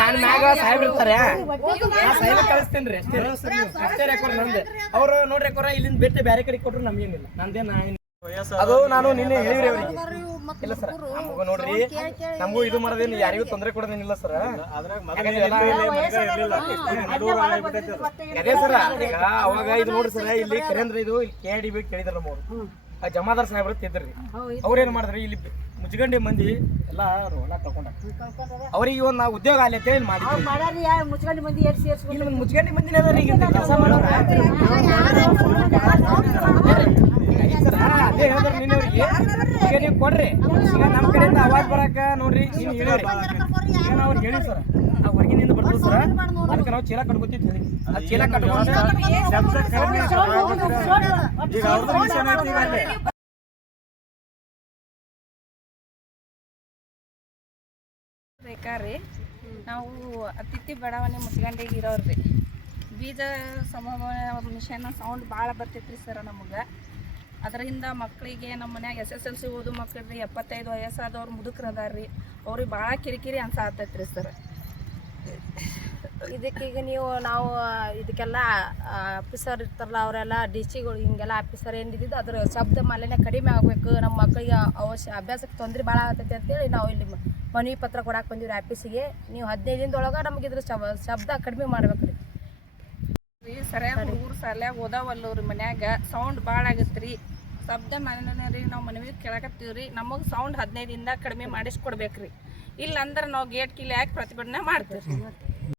ನಾನು ಮ್ಯಾಗ ಸಾಹೇಬ್ರು ಇರ್ತಾರೆ ಸಾಹೇಬ್ ಕಳಿಸ್ತೇನ್ರಿ ಅಷ್ಟೇ ರೆಕಾರ್ಡ್ ನಂದೆ ಅವ್ರು ನೋಡ್ರಿ ರೆಕಾರ್ಡ್ ಇಲ್ಲಿಂದ ಬಿಟ್ಟು ಬೇರೆ ಕಡೆ ಕೊಟ್ರು ನಮ್ಗೇನಿಲ್ಲ ನಂದೇನ ಅದು ನಾನು ನಿನ್ನೆ ಹೇಳಿವ್ರಿ ಅವ್ರಿಗೆ ಇಲ್ಲ ಸರ್ ನಮಗೂ ನೋಡ್ರಿ ನಮಗೂ ಇದು ಮಾಡೋದೇನು ಯಾರಿಗೂ ತೊಂದರೆ ಕೊಡೋದೇನಿಲ್ಲ ಸರ್ ಅದೇ ಸರ್ ಈಗ ಅವಾಗ ಇದು ನೋಡ್ರಿ ಸರ್ ಇಲ್ಲಿ ಕರೇಂದ್ರ ಇದು KIDB ಕೇಳಿದ್ರ ನಮ್ಮವ್ರು ಜಮಾದಾರ್ ಸಾಹೇಬ್ರು ತಿದ್ರಿ ಅವ್ರೇನ್ ಮಾಡಿದ್ರಿ ಇಲ್ಲಿ ಮುಚ್ಗಂಡಿ ಮಂದಿ ಎಲ್ಲ ಹೊಲ ಕಳ್ಕೊಂಡ ಅವ್ರಿಗೆ ಒಂದು ನಾವು ಉದ್ಯೋಗ ಅಲ್ಲಿ ಅಂತ ಹೇಳಿ ಮಾಡಿದ್ವಿ ಮುಚ್ಗಂಡಿ ಮಂದಿನೇ ಅದ ಈಗ ಕೆಲಸ ಮಾಡೋರು ಅದೇ ಹೇಳಿದ್ರು ನಿನ್ನವ್ರಿಗೆ ಈಗ ನೀವು ಕೊಡ್ರಿ ಈಗ ನಮ್ಮ ಕಡೆಯಿಂದ ಅವಾಜ್ ಬರಾಕ ನೋಡ್ರಿ ನೀವು ಹೇಳಿರಿ ಈಗ ನಾವು ಹೇಳಿ ಸರ್ ನಾವು ಹೊರಗಿನಿಂದ ಬರ್ತೀವಿ ಸರ್ ಅದಕ್ಕೆ ನಾವು ಚೀಲ ಕಟ್ಕೊತೀವಿ ಹೇಳಿ ಆ ಚೀಲ ಕಟ್ಕೊಂಡು ಬೇಕಾರಿ ನಾವು ಅತಿಥಿ ಬಡಾವಣೆ ಮುಚ್ಗಂಡಿಗೆ ಇರೋರ್ರಿ ಬೀಜ ಸಮೂಹ ಮಿಷನ್ ಸೌಂಡ್ ಭಾಳ ಬರ್ತೈತ್ರಿ ಸರ್ ನಮಗೆ ಅದರಿಂದ ಮಕ್ಕಳಿಗೆ ನಮ್ಮ ಮನ್ಯಾಗ SSLC ಓದು ಮಕ್ಕಳ್ರಿ 75 ವಯಸ್ಸಾದವ್ರು ಮುದುಕರು ಅದಾರ್ರಿ ಅವ್ರಿಗೆ ಭಾಳ ಕಿರಿಕಿರಿ ಅನ್ಸಾತೈತ್ರಿ ಸರ್ ಇದಕ್ಕೀಗ ನಾವು ಇದಕ್ಕೆಲ್ಲ ಆಫೀಸರ್ ಇರ್ತಾರಲ್ಲ ಅವರೆಲ್ಲ DCಗಳು ಹಿಂಗೆಲ್ಲ ಆಫೀಸರ್ ಏನಿದ್ದು ಅದ್ರ ಶಬ್ದ ಮಾಲಿನ್ಯ ಕಡಿಮೆ ಆಗಬೇಕು ನಮ್ಮ ಮಕ್ಕಳಿಗೆ ಅಭ್ಯಾಸಕ್ಕೆ ತೊಂದರೆ ಭಾಳ ಆಗ್ತೈತೆ ಅಂತೇಳಿ ನಾವು ಇಲ್ಲಿ ಮನವಿ ಪತ್ರ ಕೊಡಕ್ಕೆ ಬಂದಿವ್ರಿ ಆಫೀಸಿಗೆ ನೀವು 15 ದಿನದೊಳಗೆ ನಮಗೆ ಇದ್ರ ಶಬ್ದ ಕಡಿಮೆ ಮಾಡ್ಬೇಕು ರೀ ಸರಿಯಾಗಿ ಹುಡುಗರು ಶಾಲ್ಯಾಗ ಓದಾವಲ್ಲವ್ರಿ ಮನ್ಯಾಗ ಸೌಂಡ್ ಭಾಳ ಆಗತ್ತೆ ರೀ ಶಬ್ದ ಮಾಲಿನ್ಯ ರೀ ನಾವು ಮನವಿ ಕೇಳಕತ್ತೀವಿ ರೀ ನಮಗೆ ಸೌಂಡ್ 15 ದಿನದಾಗ ಕಡಿಮೆ ಮಾಡಿಸ್ಕೊಡ್ಬೇಕು ರೀ ಇಲ್ಲಾಂದ್ರೆ ನಾವು ಗೇಟ್ ಕಿಲ್ಲಿ ಹಾಕಿ ಪ್ರತಿಭಟನೆ ಮಾಡ್ತೀವಿ ರೀ